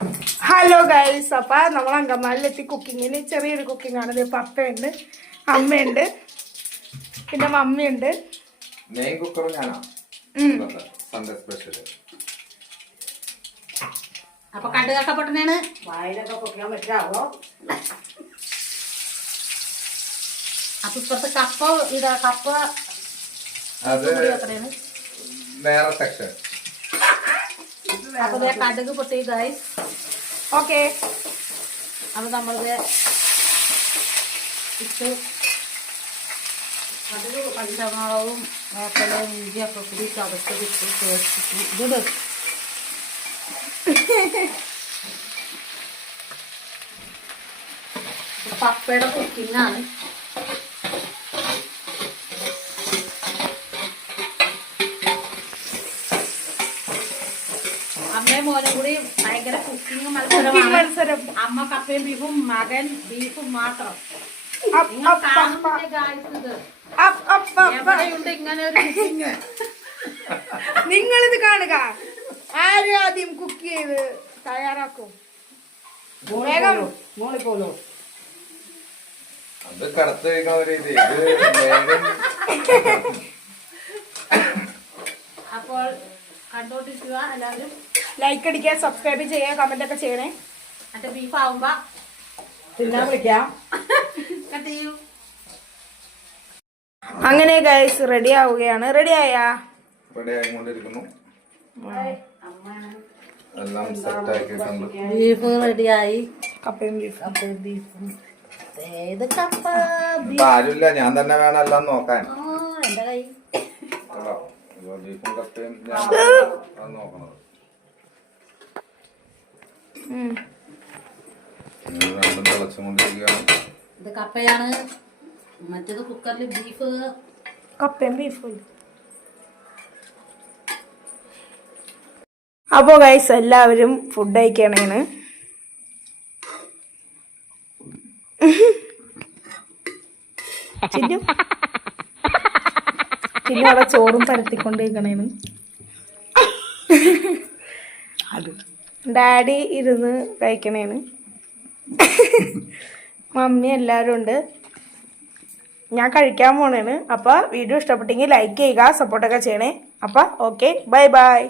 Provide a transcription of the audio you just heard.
Hello guys, അപ്പം നമ്മൾ അങ്കമാലിലെത്തി. കുക്കിങ്ങിന് ചെറിയൊരു കുക്കിംഗ് ആണ്. പപ്പയുണ്ട്, അമ്മയുണ്ട്, പിന്നെ മമ്മിയുണ്ട്. അപ്പൊ കടുകൊക്കെ പൊട്ടനാണ് വായിലൊക്കെ പൊക്കാൻ പറ്റാവോ? അപ്പൊ ഇപ്പത്തെ കപ്പ ഇതാ കപ്പ വേറെ സെക്ഷൻ. അപ്പൊ കടുക് പൊട്ടി ഗൈസ്. ഓക്കെ, അപ്പൊ നമ്മളിത് ഇട്ട് കടുക് പച്ചമുളകും വേപ്പിലയും ഇഞ്ചിയൊക്കെ കൂടി ചതച്ചിട്ട് ചേർത്തിട്ട് ഇതിട്. പപ്പയുടെ കുക്കിങ്ങാണ്. അമ്മയും മോനും കൂടി ഭയങ്കര കുക്കിംഗ് മത്സരം. അമ്മ കപ്പയും ബീഫും, മകൻ ബീഫും മാത്രം. എവിടെയുണ്ട് ഇങ്ങനെ ഒരു കുക്കിങ്? നിങ്ങളിത് കാണുക. ആരും ആദ്യം കുക്ക് ചെയ്ത് തയ്യാറാക്കും. വേഗം മോളിപ്പോലോ അത് കടത്ത് വയ്ക്കുന്ന രീതി. അപ്പോൾ കണ്ടോണ്ടിരിക്കുക എല്ലാവരും. ലൈക്ക് അടിക്കുക, സബ്സ്ക്രൈബ് ചെയ്യുക, കമന്റ് ഒക്കെ ചെയ്യണേ. എന്റെ ബീഫ് ആവുമ്പോ തിന്നാൻ വിളിക്കാം. കട്ട് ചെയ്യൂ. അങ്ങനെ ഗൈസ് റെഡി ആവുകയാണ്. റെഡി ആയാ? റെഡി ആയിക്കൊണ്ടിരിക്കുന്നു. എല്ലാം സെറ്റ് ആക്കിയിട്ടുണ്ട്. ബീഫ് റെഡിയായി. കപ്പയും ബീഫ്. കപ്പയും ബീഫും. ഏത് കപ്പ? ഇപ്പൊ ആരുമില്ല, ഞാൻ തന്നെ വേണം എല്ലാം നോക്കാൻ. എന്റെ കൈ ബീഫും കപ്പയും ഞാൻ നോക്കണത്. രണ്ടും തിളച്ചുകൊണ്ടിരിക്കുകയാണ്. ഇത് കപ്പയാണ്, മറ്റേത് കുക്കറിൽ ബീഫ്. കപ്പയും ബീഫും. അപ്പോ ഗൈസ് എല്ലാവരും ഫുഡ് കഴിക്കണേണ്. ചിന്നു അവിടെ ചോറും പരത്തിക്കൊണ്ടിരിക്കണേന്. ഡാഡി ഇരുന്ന് കഴിക്കണേന്. മമ്മി എല്ലാവരും ഉണ്ട്. ഞാൻ കഴിക്കാൻ പോണേണ്. അപ്പൊ വീഡിയോ ഇഷ്ടപ്പെട്ടെങ്കിൽ ലൈക്ക് ചെയ്യുക, സപ്പോർട്ടൊക്കെ ചെയ്യണേ. അപ്പൊ ഓക്കെ, ബൈ ബൈ.